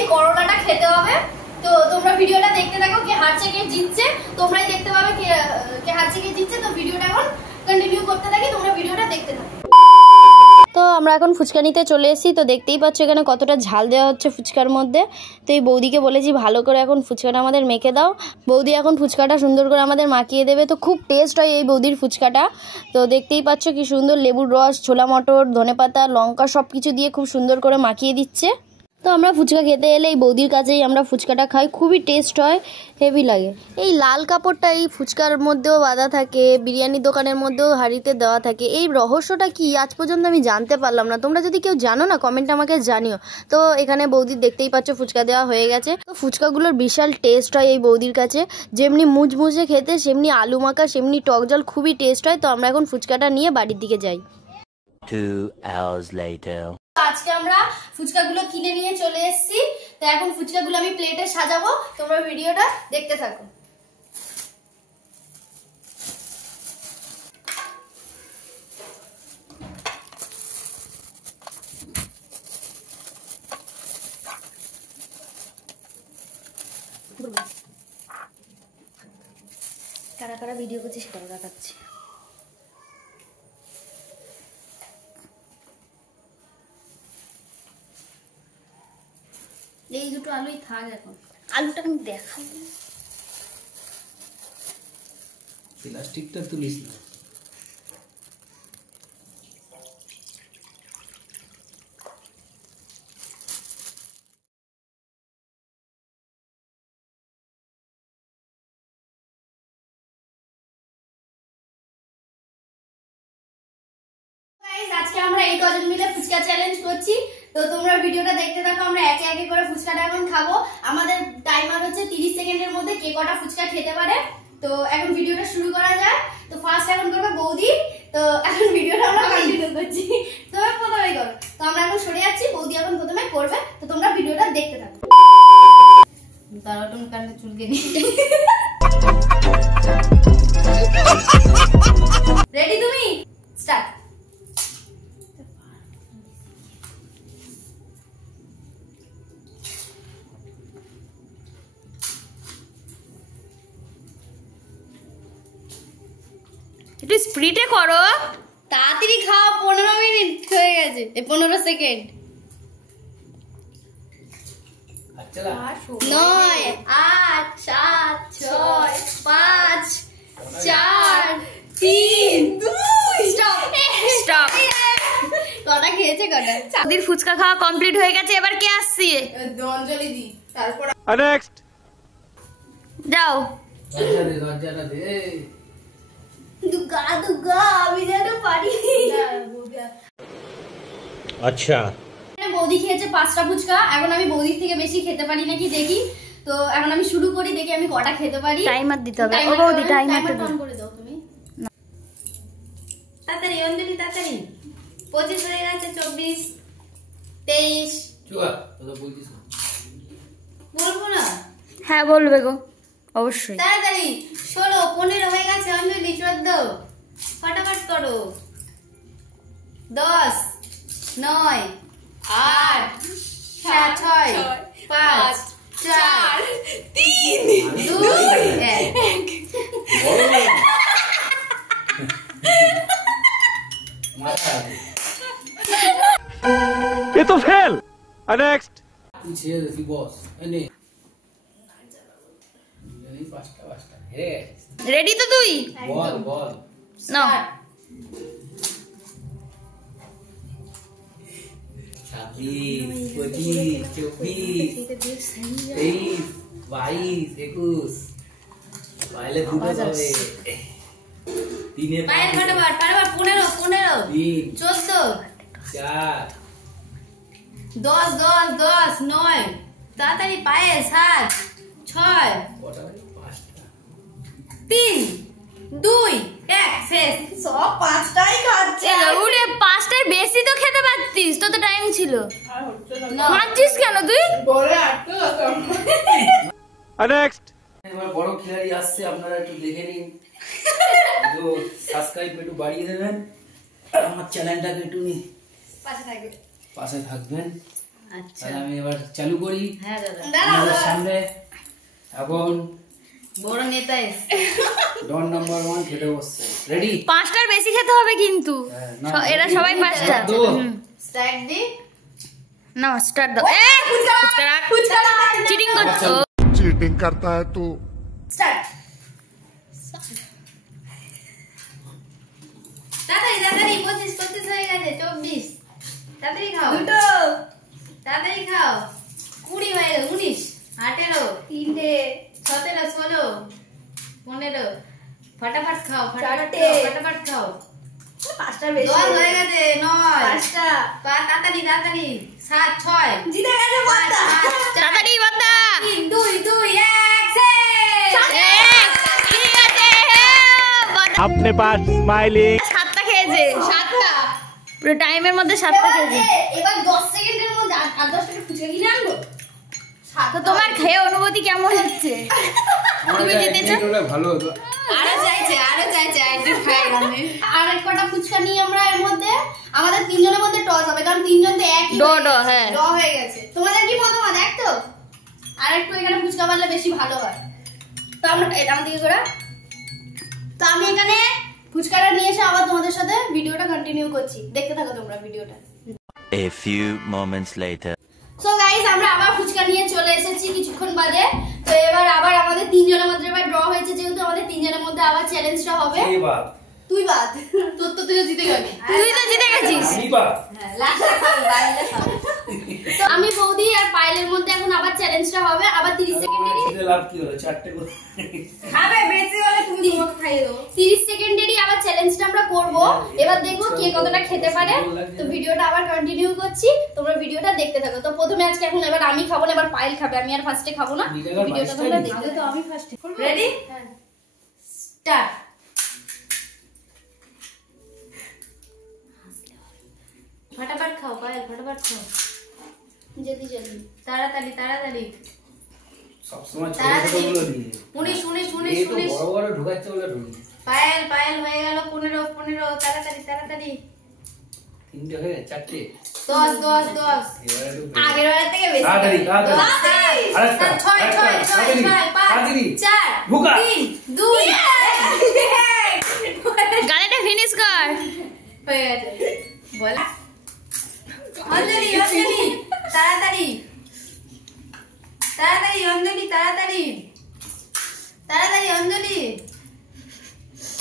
এই করলাটা খেতে হবে। তো তোমরা ভিডিওটা দেখতে থাকো, কে হারছে কে জিতছে তোমরাই দেখতে পাবে, কে হারছে কে জিতছে। তো ভিডিওটা এখন কন্টিনিউ করতে থাকি, তোমরা ভিডিওটা দেখতে থাকো। তো আমরা এখন ফুচকা নিতে চলে এসেছি। তো দেখতেই পাচ্ছ এখানে কতটা ঝাল দেওয়া হচ্ছে ফুচকার মধ্যে। তো এই বৌদিকে বলেছি ভালো করে এখন ফুচকাটা আমাদের মেখে দাও। বৌদি এখন ফুচকাটা সুন্দর করে আমাদের মাখিয়ে দেবে। তো খুব টেস্ট হয় এই বৌদির ফুচকাটা। তো দেখতেই পাচ্ছ কি সুন্দর লেবুর রস, ছোলা মটর, ধনেপাতা, লঙ্কা সব কিছু দিয়ে খুব সুন্দর করে মাখিয়ে দিচ্ছে। তো আমরা ফুচকা খেতে এলে এই বৌদির কাছেই আমরা ফুচকাটা খাই, খুবই টেস্ট হয়, হেভি লাগে। এই লাল কাপড়টা এই ফুচকার মধ্যেও বাঁধা থাকে, বিরিয়ানির দোকানের মধ্যেও হাঁড়িতে দেওয়া থাকে। এই রহস্যটা কি আজ পর্যন্ত আমি জানতে পারলাম না। তোমরা যদি কেউ জানো না কমেন্টে আমাকে জানিও। তো এখানে বৌদির দেখতেই পাচ্ছ ফুচকা দেওয়া হয়ে গেছে। তো ফুচকাগুলোর বিশাল টেস্ট হয় এই বৌদির কাছে, যেমনি মুচমুচে খেতে সেমনি আলু মাখা সেমনি টক জল, খুবই টেস্ট হয়। তো আমরা এখন ফুচকাটা নিয়ে বাড়ির দিকে যাই। 2 hours later. আজকে আমরা ফুচকাগুলো কিনে নিয়ে চলে এসেছি। তো এখন ফুচকাগুলো আমি প্লেটে সাজাবো, তোমরা ভিডিওটা দেখতে থাকো। কারা কারা ভিডিও করছে সেটাও দেখাচ্ছি। এই দুটো আলুই থাক, এখন আলুটা আমি দেখাই। প্লাস্টিকটা তুলিস না। আজকে আমরা এই কজন মিলে ফুচকা চ্যালেঞ্জ করছি। তো তোমরা ভিডিওটা দেখতে থাকো, আমরা একে একে করে ফুচকাটা এখন খাবো। আমাদের টাইমার হচ্ছে 30 সেকেন্ডের মধ্যে কে কটা ফুচকা খেতে পারে। তো এখন ভিডিওটা শুরু করা যায়। তো ফার্স্ট এখন করবে বৌদি। তো এখন ভিডিওটা আমরা কন্টিনিউ করছি, তোমরা প্রথমেই করো। তো আমরা এখন সরে যাচ্ছি, বৌদি এখন প্রথমে করবে। তো তোমরা ভিডিওটা দেখতে থাকো। দাঁড়াটুন কানে চুলকে নি। রেডি তুমি? স্টার্ট। একটু স্পিডে করো, তাড়াতাড়ি খাও, 15 মিনিট হয়ে গেছে, 15 সেকেন্ড। 9 8 7 6 5 4 3 2 stop stop. কটা খেয়েছে কটা? চাঁদির ফুচকা খাওয়া কমপ্লিট হয়ে গেছে। এবার কে আসছে? অঞ্জলি দি। তারপর নেক্সট যাও। লজ্জাটা দে। দুগা দুগা আমি যেন পারি। আচ্ছা, বৌদি খেয়েছে 5টা ফুচকা। এখন আমি বৌদির থেকে বেশি খেতে পারি নাকি দেখি। তো এখন আমি শুরু করি, দেখি আমি কটা খেতে পারি। টাইমার দিতে হবে। ও বৌদি টাইমার অন করে দাও তুমি। তাড়াতাড়ি অঞ্জলি তাড়াতাড়ি। 25 হয়ে গেছে, 24 23। চুয়া তোরা বলতিস না? বলবো না? হ্যাঁ বলবে গো, অবশ্যই। তাড়াতাড়ি 16 15 হয়ে গেছে। অঞ্জলি 14। ফটাফট করো। 10 9 8 7 6 5 4 3 2 1। ये तो फेल। नेक्स्ट पूछिए दी बॉस এনে এই পাঁচটা হে রেডি তো তুই? বল বল না 26 25 24 23 22 21 পাইলে দুটো হবে। তিনে পায়ের ফটাফট ফটাফট 15 15 14 4 10 10 10 9 তাড়াতাড়ি পায়ে 7 6 কটা বাজে? 5টা 3 2 1 শেষ। সব 5টাই খাচ্ছে। উড়ে 5টার বেশি তো খেতে পারতিস, তো টাইম ছিল। না খাচ্ছিস কেন তুই? বলে আটকে नेक्स्ट এবার বড় খিলাড়ি আসছে, আপনারা একটু দেখে নিন। তো সাবস্ক্রাইব একটু বাড়িয়ে দেবেন, আমার চ্যানেলটাকে একটু পাশে থাকবে। পাশে থাকবেন। আচ্ছা তাহলে আমি এবার চালু করি হ্যাঁ দাদা আপনাদের সামনে। এখন বড় নেতা এসে ডন নাম্বার 1 খেতে বসছে। রেডি? 5টার বেশি খেতে হবে কিন্তু এরা সবাই 5টা স্টার্ট দি। না স্টার্ট দাও চিটিং করছো चीटिंग करता है तू। স্টার্ট। তাড়াতাড়ি 25 25 হয়ে গেছে 24। তাড়াতাড়ি খাও দুটো, তাড়াতাড়ি খাও 20 হয়ে গেল 19 18 3টে 17 16 15 ফটাফট খাও ফটাফট খাও 5টা বেশি 10 হয়ে গেছে 9 5টা তাড়াতাড়ি 7 6 জিতে গেছে বান্দা তাড়াতাড়ি বান্দা 3 2 2 1 ঠিক আছে अपने पास स्माइलिंग 7টা খেয়েছে 7টা পুরো টাইমের মধ্যে 7টা খেয়েছে এবার 10 সেকেন্ডের মধ্যে আর 10 টাকা ফুচকা কিনে আনবো। তো তোমার খেয়ে অনুভূতি কেমন হচ্ছে তুমি জিতেছো ভালো হতো। আরো চাইছে আইটি খাই আমি আর এক কটা ফুচকা নিয়ে আমরা এর মধ্যে আমাদের তিনজনের মধ্যে টস হবে, কারণ তিনজন তো একই হ্যাঁ ড হয়ে গেছে। তোমাদের কি মতামত? এক তো আর একটু এখানে ফুচকা বানলে বেশি ভালো হয়। তো আমরা এটা আমার দিকে করে তো আমি এখানে ফুচকাটা নিয়ে এসে আবার তোমাদের সাথে ভিডিওটা কন্টিনিউ করছি, দেখতে থাকো তোমরা ভিডিওটা। A few moments later. So guys আমরা আবার ফুচকা নিয়ে চলে এসেছি কিছুক্ষণ বাদে। তো এবার আবার আমাদের তিনজনের মধ্যে এবার ড্র হয়েছে, যেহেতু আমাদের তিনজনের মধ্যে আবার চ্যালেঞ্জটা হবে। এবার তুই বাদ, তোর তো তুই জিতে গেলি, তুই তো জিতে গেছিস। আমি বাদ। হ্যাঁ লাস্টে খাবি, বাইরে খাবি। তো আমি বৌদি আর পায়েলের মধ্যে এখন আবার চ্যালেঞ্জটা হবে, আবার 30 সেকেন্ডেরই জিতে লাভ কি হলো? 4টে করে খাবে, বেশি হলে তুমি তোমাকে খাইয়ে দেবো। 30 সেকেন্ডেরই আবার চ্যালেঞ্জটা আমরা করব। এবার দেখবো কে কতটা খেতে পারে। তো ভিডিওটা আবার কন্টিনিউ করছি, তোমরা ভিডিওটা দেখতে থাকো। তো প্রথমে আজকে এখন এবার আমি খাবো না, এবার পায়েল খাবে, আমি আর ফার্স্টে খাবো না। ভিডিওটা তোমরা দেখতে তো আমি ফার্স্টে রেডি স্টার্ট। ফটাফট খাও পায়েল, ফটাফট খাও, জলদি জলদি, তাড়াতাড়ি সবসময় ছোট ছোটগুলো দিয়ে 19 এই তো বড় বড় ঢুকাচ্ছে বলে ঢুকি। পায়েল হয়ে গেল 15 তাড়াতাড়ি 3টে হয়ে 4টে 10 এবারে একটু আগের বারের থেকে বেশি তাড়াতাড়ি আরেকটা 6 তাড়াতাড়ি 4 ঢুকা 3 2 গাড়িটা ফিনিশ কর হয়ে গেছে বলা অঞ্জলি তাড়াতাড়ি অঞ্জলি তাড়াতাড়ি অঞ্জলি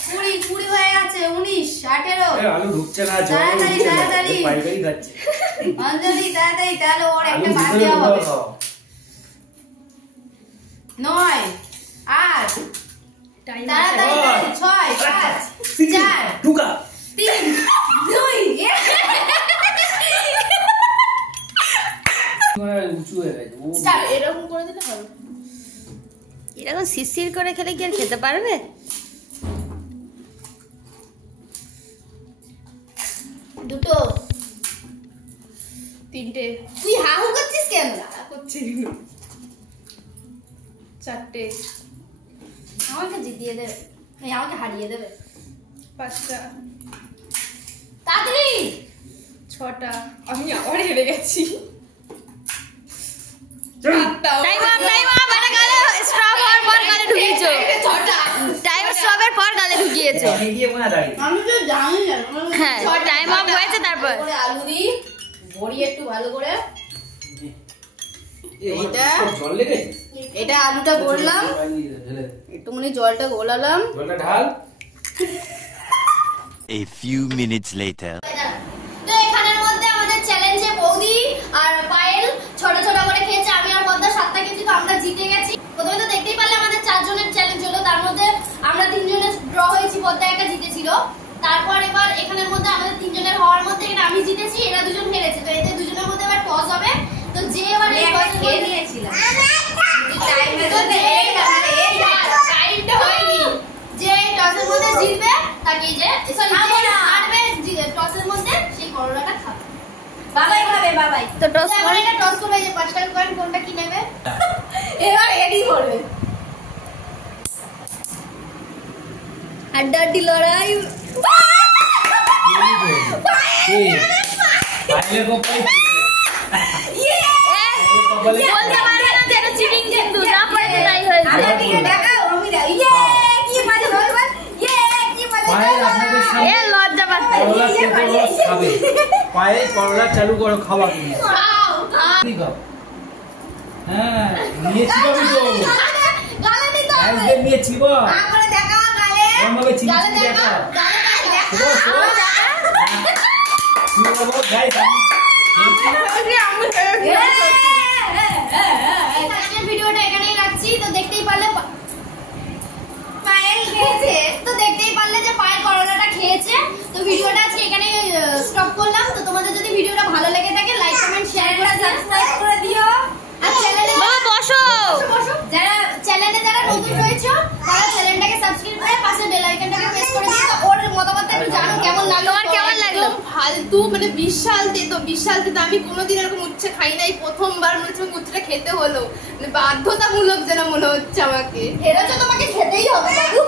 20 হয়ে গেছে 19 18 আলু ঢুকছে না তাড়াতাড়ি পাইকারি খাচ্ছে অঞ্জলি তাড়াতাড়ি, তাহলে ওর আলু একটা বাদ ভিতরে দেওয়া হবে। ঢুকাও। 9 8 তাড়াতাড়ি 6 5 4 ঢুকা 3 2 উঁচু হয়ে গেছে ও স্টার্ট। এরকম করে দিলে হবে। এরকম শিরশির করে খেলে কি আর খেতে পারবে? দুটো 3টে তুই হাহু করছিস কেন? করছি 4টে আমাকে জিতিয়ে দেবে, আমাকে হারিয়ে দেবে। 5টা তাড়াতাড়ি 6টা আমি আবার হেরে গেছি। টাইম আপ এটা গালে স্টপ হওয়ার পর গালে ঢুকিয়েছো। টাইম স্টপের পর গালে ঢুকিয়েছো। আমি গিয়ে মনে দাঁড়িয়ে আমি তো জানি না। হ্যাঁ টাইম আপ হয়েছে তারপর করে আলু দি বড়ি একটু ভালো করে এটা জল লেগেছে এটা আলুটা গড়লাম, একটুখানি জলটা গোলালাম। জলটা ঢাল। A few minutes later. তো এখানের মধ্যে আমাদের চ্যালেঞ্জে বৌদি আর পায়েল ছোট করে খেয়েছে, আমি আর পদ্মা 7টা খেয়েছি। তো আমরা জিতে গেছি। প্রথমে তো দেখতেই পারলে আমাদের 4 জনের চ্যালেঞ্জ হলো, তার মধ্যে আমরা 3 জনের ড্র হয়েছি, পদ্মা একা জিতেছিল। তারপর এবার এখানের মধ্যে আমাদের 3 জনের হওয়ার মধ্যে আমি জিতেছি, এরা 2 জন হেরেছে। তো এদের 2 জনের মধ্যে এবার টস হবে। তো যে এবার এই টস খেয়ে নিয়েছিলাম টাইমটা হয়নি, যে টসের মধ্যে জিতবে তাকে যে সরি হারবে টসের মধ্যে সেই করলাটা খাবে। বাবাই খাবে বাবাই। তো টস এখন এটা টস করবে, যে 5 টাকা কয়েন কোনটা কি নেবে এবার এডি করবে। আড্ডাড্ডি লড়াই পাইলে কোপাই কপালে বলতে পারবে না যে এটা চিটিং, কিন্তু যা করেছে তাই হয়েছে। পায়েল আপনাদের সামনে এ লজ্জা পাচ্ছে। করলা কেটে রস খাবে। পায়েল করলা চালু করো, খাওয়া তুমি। কি খাও? হ্যাঁ, নিয়েছি আমি তো। গাইসদের নিয়েছি গো। এরকমভাবে চিনি দেখা। শোনো, শোনো। শুনে যাবো, গাইস, আজকের ভিডিওটা এখানেই রাখছি। তো দেখতেই পারলে পায়েল খেয়েছে, তো দেখতেই পারলে যে পায়েল করলাটা খেয়েছে। তো ভিডিওটা আজকে এখানে স্টপ করলাম। তো তোমাদের যদি ভিডিওটা ভালো লেগে থাকে লাইক কমেন্ট শেয়ার করে সাবস্ক্রাইব করে দিও। আর চ্যানেলে বাবা বসো। যারা চ্যানেলে যারা নতুন রয়েছে তারা চ্যানেলটাকে সাবস্ক্রাইব করে পাশে বেল আইকনটাকে প্রেস করে দিও। তো ওর মতামতটা একটু জানো কেমন লাগলো। তোমার কেমন লাগলো? ফালতু মানে বিশাল তেতো আমি কোনোদিন এরকম উচ্ছে খাই নাই, প্রথমবার মনে হচ্ছে উচ্ছেটা খেতে হলো, মানে বাধ্যতামূলক যেন মনে হচ্ছে আমাকে। হেরেছো, তোমাকে খেতেই হবে বাবু।